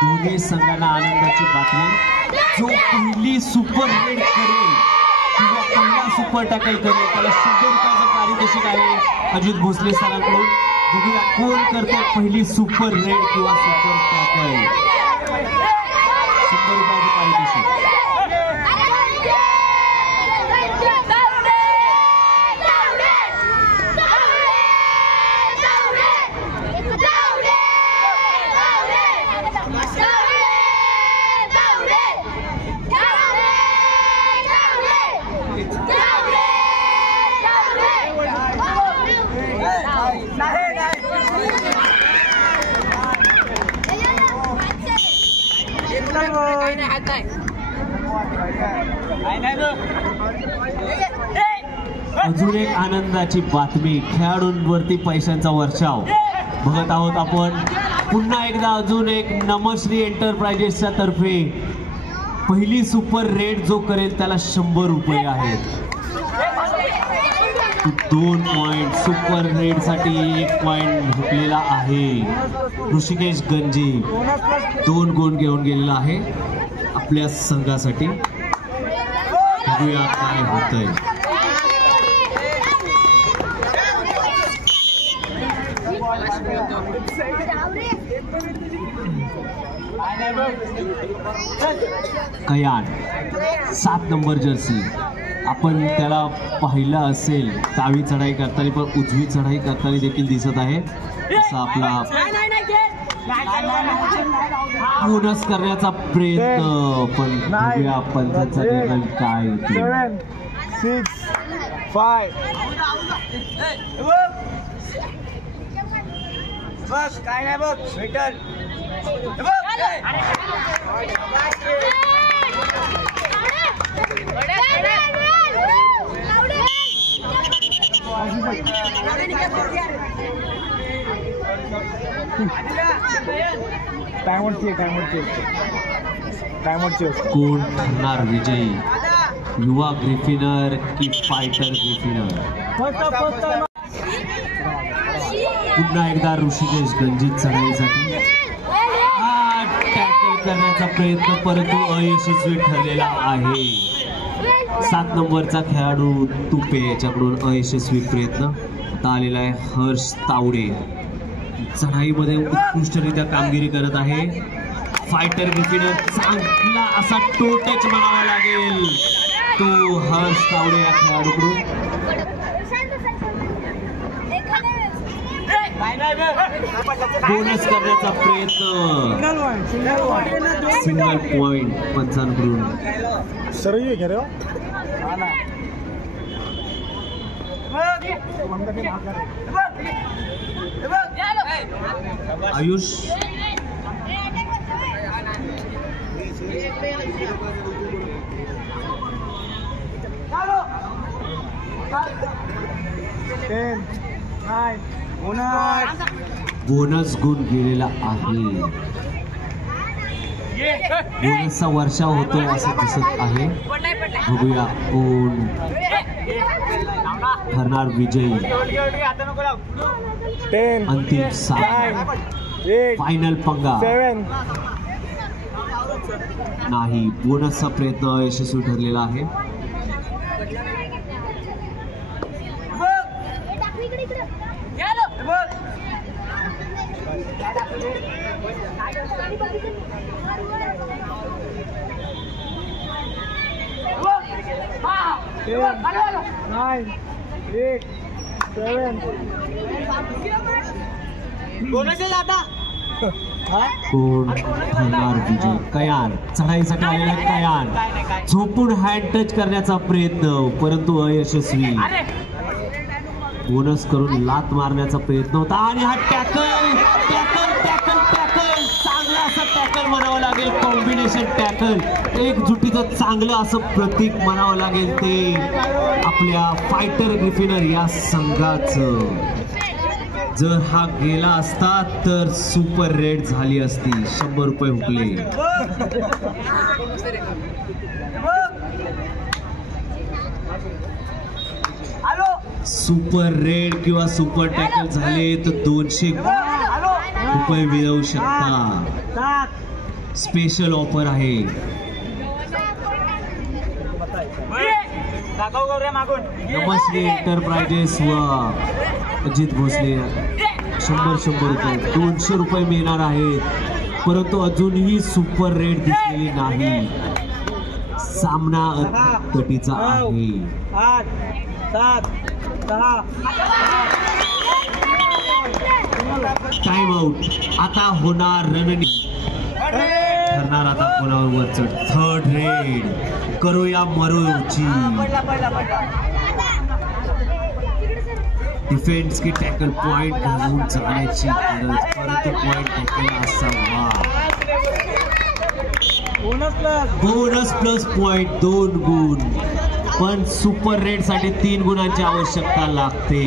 दोन्ही संघांना आनंदाची बातमी, जो पहिली सुपर रेड करेल किंवा पहिला सुपर टॅकल करेल त्याला 100 रुपयाचं पारितोषिक आहे अजित भोसले सरांकडून. बघूया कोण करतो पहिली सुपर रेड किंवा सुपर टॅकल. 100 रुपयाचं पारितोषिक. अजून एक आनंदाची बातमी, खेळाडूंवरती पैशांचा वर्षाव बघत आहोत आपण. पुन्हा एकदा अजून एक नमश्री एंटरप्राइजेसच्या तर्फे पहिली सुपर रेड जो करेल त्याला 100 रुपये आहेत. 2 पॉइंट सुपर रेड साठी 1 पॉइंट हुकलेला आहे. ऋषिकेश गंजी 2 गुण घेऊन गेलेला आहे आपल्या संघासाठी. बघूया काय होतंय. कयान 7 नंबर जर्सी, आपण त्याला पाहिलं असेल डावी चढाई करताना पण उजवी चढाई करताना देखील दिसत आहे. असा आपला बोनस करण्याचा प्रयत्न, पण बघूया पंचांचा निर्णय काय होतो. 7, 6, 5 बस काय नाही बघ भेटल. कोण ठरणार विजयी, युवा ग्रिफिनर की फायटर ग्रिफिनर. पुन्हा एकदा ऋषिकेश गंजीत चढाईसाठी टॅकल करण्याचा प्रयत्न परंतु अयशस्वी ठरलेला आहे. 7 नंबरचा खेळाडू तुपे याच्याकडून अयशस्वी प्रयत्न. आता आलेला आहे हर्ष तावडे, चढाईमध्ये उत्कृष्टरित्या कामगिरी करत आहे. फायटर ग्रिफिनर चांगला असा टो टच म्हणावा लागेल तो हर्ष तावडे या खेळाडूकडून. बोनस करण्याचा प्रयत्न, सिंगल पॉइंट पंचांकडून. आयुष बोनस गुण गेलेला आहे. बोनसचा वर्षाव होतोय असं दिसत आहे. बघूया कोण ठरणार विजयी. अंतिम 7 फायनल पंगा नाही. बोनसचा प्रयत्न यशस्वी ठरलेला आहे. कोण ठरणार विजय? कयान चढाईसाठी आलेला कयान झोपून हँड टच करण्याचा प्रयत्न परंतु अयशस्वी. बोनस करून लात मारण्याचा प्रयत्न होता आणि हा टॅकल टॅकल टॅकल टॅकल चांगला असं टॅकल म्हणावं लागेल. कॉम्बिनेशन टॅकल एकजुटीचं चांगलं असं प्रतीक म्हणावं लागेल ते आपल्या फायटर ग्रिफिनर या संघाचं. जर हा गेला असता तर सुपर रेड झाली असती. 100 रुपये हुकले. सुपर रेड किंवा सुपर टॅकल झाले तर 200 रुपये मिळवू शकता. स्पेशल ऑफर आहे. नमस्ते एंटरप्राइजेस व अजित भोसले 100 रुपये 200 रुपये मिळणार आहेत. परंतु अजूनही सुपर रेड दिसलेली नाही. सामना तटीचा आहे. Time out. आता होणार रणनीती ठरणार आता कोणावर चढ. थर्ड रेड करूया मरोची. डिफेन्स की टॅकल पॉइंट घालून जाण्याची गरज परंतु पॉइंट टॅकल असावा. बोनस प्लस पॉइंट 2 गुण पण सुपर रेड साठी 3 गुणांची आवश्यकता लागते.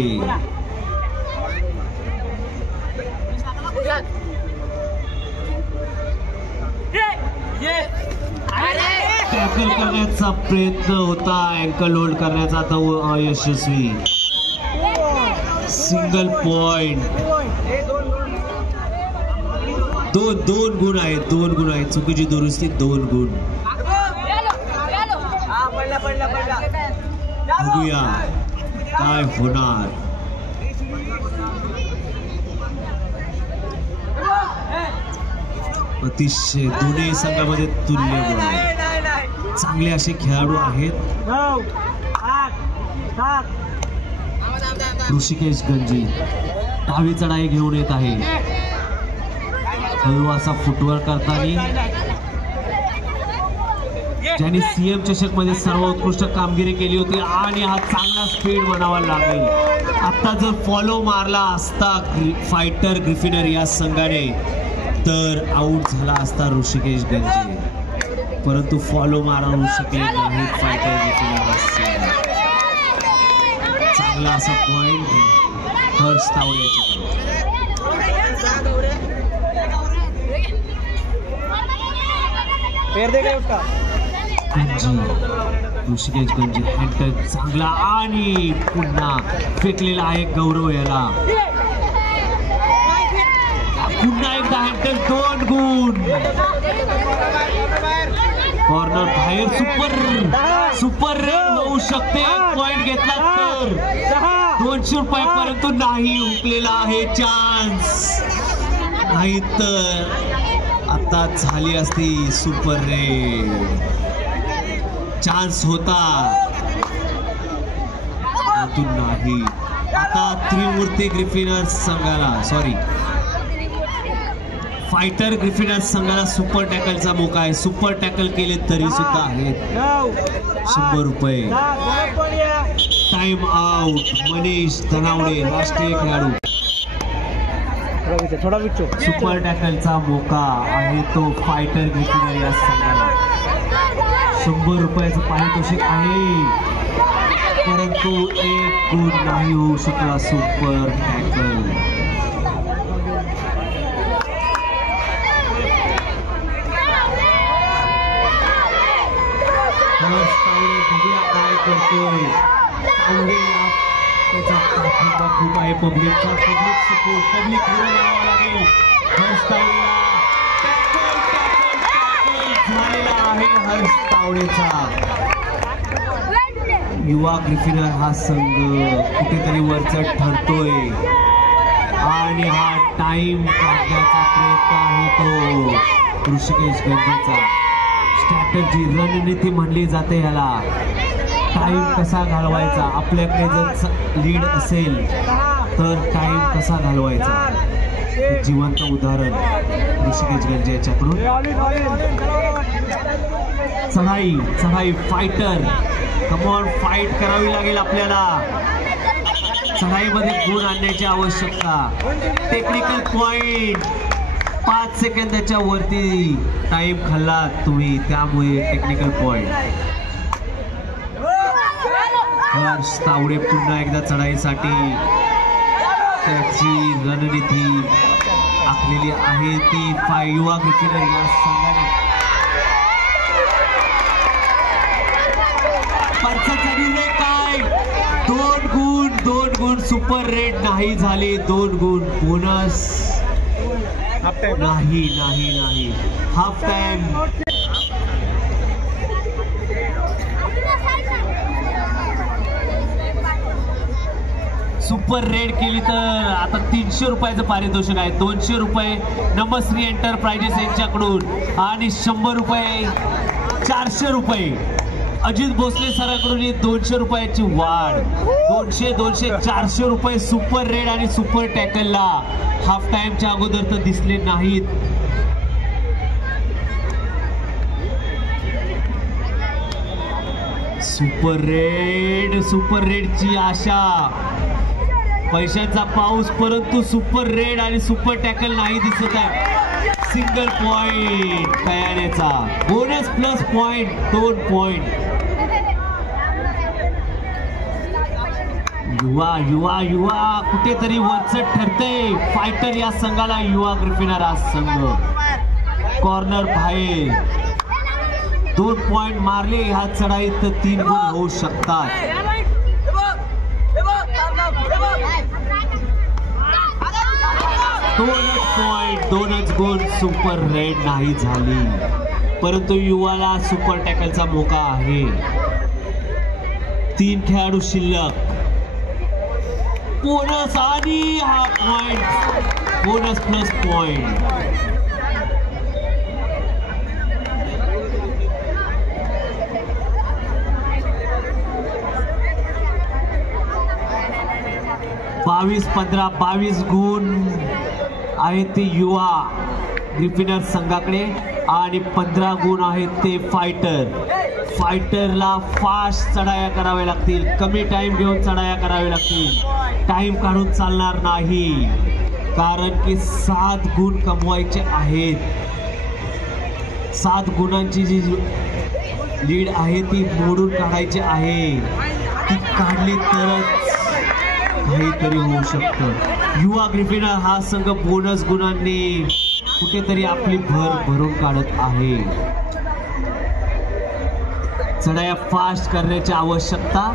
टॅकल करण्याचा प्रयत्न होता. अँकल होल्ड करण्याचा तो अयशस्वी. Single point. दोन गुण आहेत. 2 गुण आहेत. चुकीची दुरुस्ती 2 गुण. बघूया काय होणार. अतिशय दोन्ही संघामध्ये तुल्यबळ चांगले असे खेळाडू आहेत. ऋषिकेश गंजी डावी चढाई घेऊन येत आहे. हळू असा फुटवर्क करताना ज्यांनी सीएम चषक मध्ये सर्वोत्कृष्ट कामगिरी केली होती आणि हा चांगला स्पीड म्हणावा लागेल. आता जर फॉलो मारला असता फायटर ग्रिफिनर या संघाने तर आउट झाला असता ऋषिकेश गंजी. परंतु फॉलो मारू शकले नाहीत फायटर ग्रिफिनर. चांगला असा पॉइंट हर्ष तावडे ऋषिकेश गंजी हँड चांगला आणि पुन्हा फेकलेला आहे गौरव याला. पुन्हा एकदा हँड 2 गुण. कॉर्नर बाहेर सुपर रेड होऊ शकते. पॉइंट घेतला तर 200 रुपये परंतु नाही. हुकलेला आहे चान्स. नाही तर आता झाली असती सुपर रेड. चान्स होता परंतु नाही. आता त्रिमूर्ती ग्रिफिनर संघाला फायटर ग्रिफिनर संघाला सुपर टॅकलचा मोका आहे. सुपर टॅकल केले तरी सुद्धा आहेत 100 रुपये. Time out. मनीष धनावडे राष्ट्रीय खेळाडू. सुपर टॅकलचा मोका आहे तो फायटर ग्रिफिनर या संघाला. 100 रुपयाचं पारितोषिक आहे परंतु 1 गुण नाही होऊ शकला सुपर टॅकल. काय करतोय त्याचा पाठिंबा खूप आहे. पब्लिक सपोर्ट पब्लिक लागेल. झालेला आहे हर्ष तावडेचा. युवा ग्रिफिनर हा संघ कुठेतरी वरचढ ठरतोय आणि हा टाइम काढण्याचा प्रयत्न आहे तो ऋषिकेश गंजीचा. स्ट्रॅटजी रणनीती म्हणली जाते ह्याला. टाइम कसा घालवायचा. आपल्याकडे जर लीड असेल तर टाइम कसा घालवायचा जिवंत उदाहरण. ऋषिकेश गंजे याच्याकडून. चढाई चढाई फायटर, कमॉन फाईट करावी लागेल आपल्याला. चढाईमध्ये गुण आणण्याची आवश्यकता. टेक्निकल पॉइंट 5 सेकंदाच्या वरती टाइम खाल्लात तुम्ही, त्यामुळे टेक्निकल पॉइंट. हर्ष तावडे पुन्हा एकदा चढाईसाठी त्याची रणनीती आखलेली आहे. ती युवा ग्रिफिनर या संघाने काय 2 गुण सुपर रेड नाही झाले. 2 गुण बोनस नाही. Half time. सुपर रेड केली तर आता 300 रुपयाचं पारितोषिक आहे. 200 रुपये नमश्री एंटरप्राइजेस यांच्याकडून आणि 100 रुपये 400 रुपये अजित भोसले सरांकडून 200 रुपयाची वाढ. 200 400 रुपये सुपर रेड आणि सुपर टॅकलला. हाफ टाइमच्या अगोदर तर दिसले नाहीत. सुपर रेडची आशा, पैशांचा पाऊस, परंतु सुपर रेड आणि सुपर टॅकल नाही दिसत आहे. सिंगल पॉइंट कयानेचा. Bonus plus point 2 point. युवा कुठेतरी वरचढ ठरते. फायटर या संघाला युवा ग्रिफिनर हा संघ. कॉर्नर बाहेर. 2 पॉइंट मारले ह्या चढाईत तर 3 गुण होऊ शकतात. 2 गुण सुपर रेड नाही झाली, परंतु युवाला सुपर टॅकलचा मौका आहे. 3 खेळाडू शिल्लक. बोनस आणि हा पॉइंट. Bonus plus point. बावीस 22 गुण आहेत ते युवा ग्रिफिनर संघाकडे आणि 15 गुण आहेत ते फायटरला फास्ट चढाया कराव्या लागतील. कमी टाइम घेऊन चढाया कराव्या लागतील. टाइम काढून चालणार नाही, कारण की 7 गुण कमवायचे आहेत. 7 गुणांची जी लीड आहे ती मोडून काढायची आहे. ती काढली तरच काहीतरी होऊ शकतं. युवा ग्रिफिनर हा संघ बोनस गुणांनी कुठेतरी आपली भरून काढत आहे. चढाया फास्ट करण्याची आवश्यकता.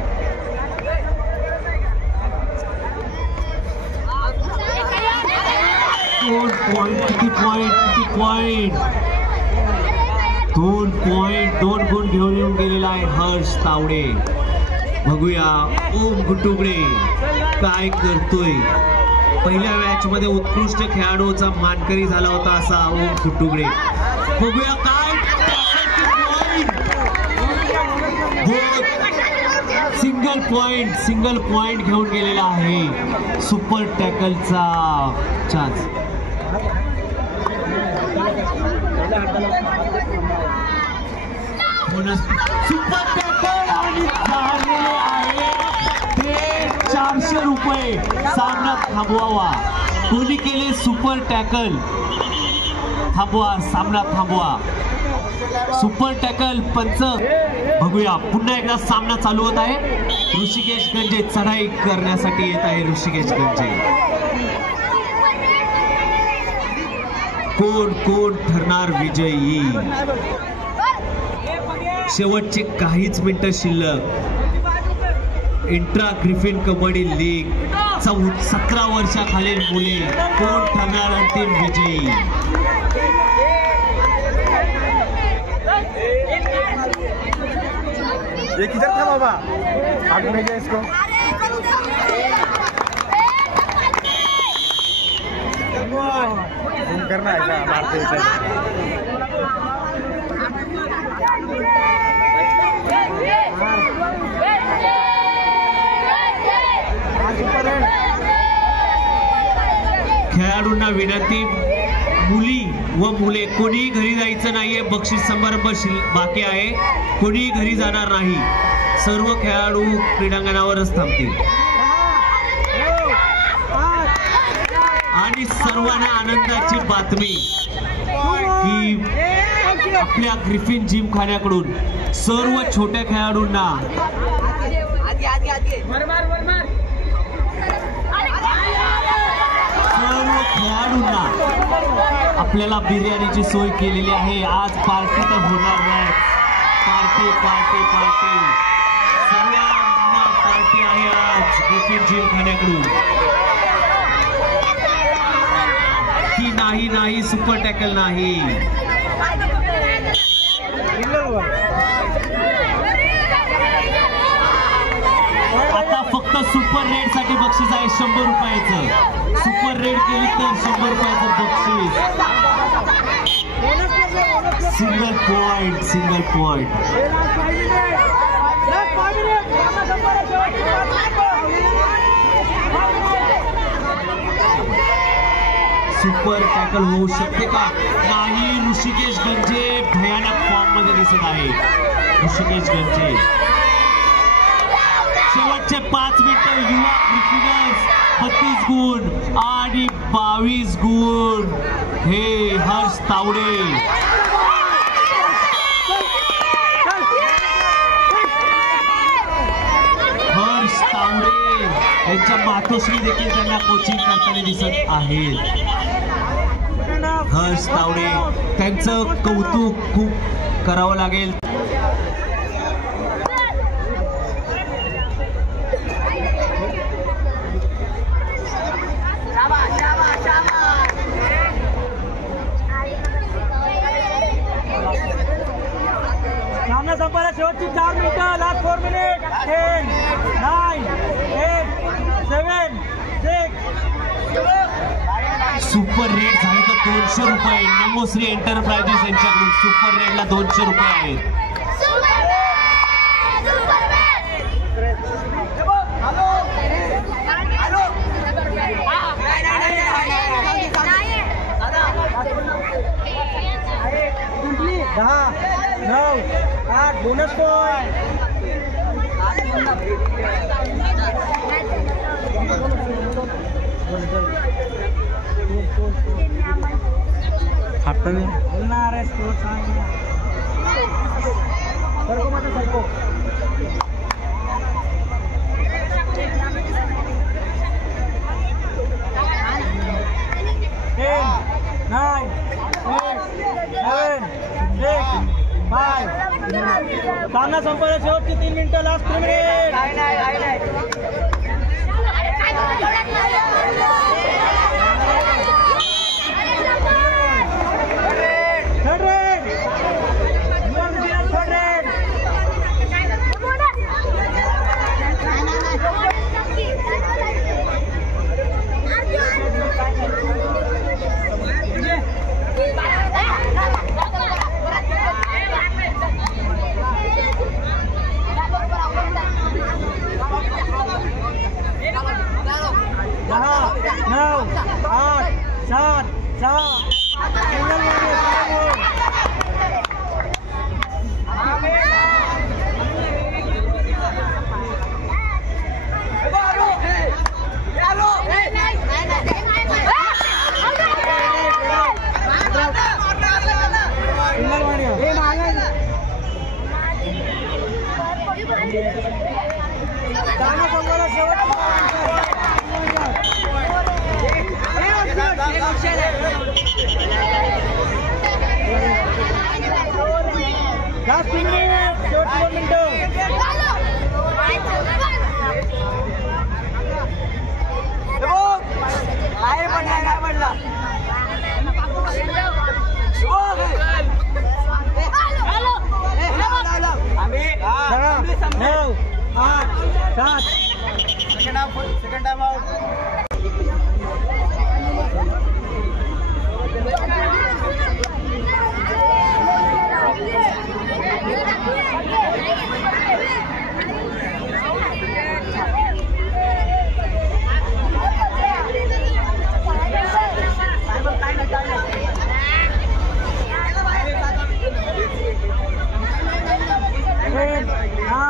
किती पॉइंट 2 गुण घेऊन येऊन गेलेला आहे हर्ष तावडे. बघूया ओम गुटुगडे काय करतोय. पहिल्या मॅच मध्ये उत्कृष्ट खेळाडूचा मानकरी झाला होता असा ओम गुटुगडे. बघूया काय सिंगल पॉइंट घेऊन गेलेला आहे. सुपर टॅकलचा चान्स. सुपर टॅकल आणि झालेले आहे ते 400 रुपये. सामना थांबवावा. कोणी केले सुपर टॅकल? थांबवा, सामना थांबवा. सुपर टॅकल पंच. बघूया पुन्हा एकदा सामना चालू होत आहे. ऋषिकेश गंजे चढाई करण्यासाठी येत आहे. ऋषिकेश गंजे. कोण ठरणार विजयी? शेवटचे काहीच मिनिटं शिल्लक. इंट्रा ग्रिफिन कबड्डी लीग 17 वर्षाखालील मुले. कोण ठरणार अंतिम विजयी? ये किधर था बाबा? आगे भेजा इसको. घूम करना है क्या? मारते खेळाडूंना विनंती, मुली व मुले कोणी घरी जायचं नाहीये. बक्षीस समारंभ बाकी आहे. कोणी घरी जाणार नाही. सर्व खेळाडू क्रीडांगणावरच थांबतील आणि सर्वांना आनंदाची बातमी की आपल्या ग्रिफिन जिमखान्याकडून सर्व छोट्या खेळाडूंना आपल्याला बिर्याणीची सोय केलेली आहे. आज पार्टी तर होणार नाही. पार्टी पार्टी पार्टी सगळ्यांना पार्टी आहे आज ग्रिफिन जिमखान्याकडून. की नाही नाही सुपर टॅकल नाही. आता फक्त सुपर रेड साठी बक्षीस आहे 100 रुपयाचं. सुपर रेड केली तर 100 रुपयाचं बक्षीस. Single point single point. Super tackle होऊ शकते का? नाही. ऋषिकेश गंजे भयानक फॉर्म मध्ये दिसत आहे. ऋषिकेश गंजे शेवटचे 5 मिनिटं. युवा ग्रिफिनर्स 32 गुण आणि 22 गुण. हे हर्ष तावडे. हर्ष तावडे यांच्या मातोश्री देखील त्यांना कोचिंग करताना दिसत आहेत. हर्ष तावडे त्यांचं कौतुक खूप करावं लागेल. संपायला शेवटची 4 मिनिटं. Last 4 minute. 10 9 8 7 6. सुपर रेड झाली तर 200 रुपये. नमोश्री एंटरप्राइजेस यांच्याकडून सुपर रेडला 200 रुपये आहेत. Bonus point. बोलणार आहे स्कोर सांग. सरको माझं सरको. सामना संपवला शेवटची 3 मिनिटं. Last 3 minute. Second time out.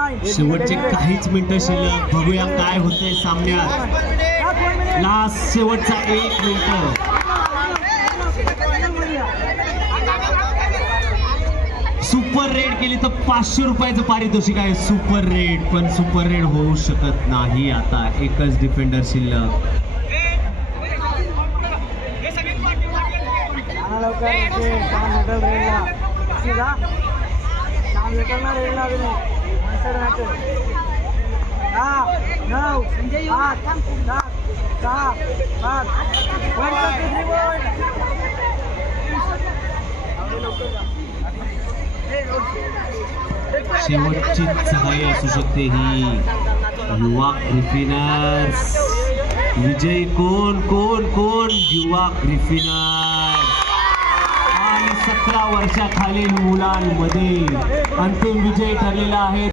शेवटचे काहीच मिनिटं शिल्लक. बघूया काय होतंय सामन्यात. लास्ट शेवटचा 1 मिनिट. सुपर रेड केली तर 500 रुपयाचं पारितोषिक आहे. सुपर रेड, पण सुपर रेड होऊ शकत नाही. आता एकच डिफेंडर शिल्लक. शेवटची चढाई असू शकते ही. युवा ग्रिफिनर्स विजयी कोण कोण कोण? युवा ग्रिफिनर्स. आणि 17 वर्षाखालील मुलांमध्ये अंतिम विजय ठरलेला आहे.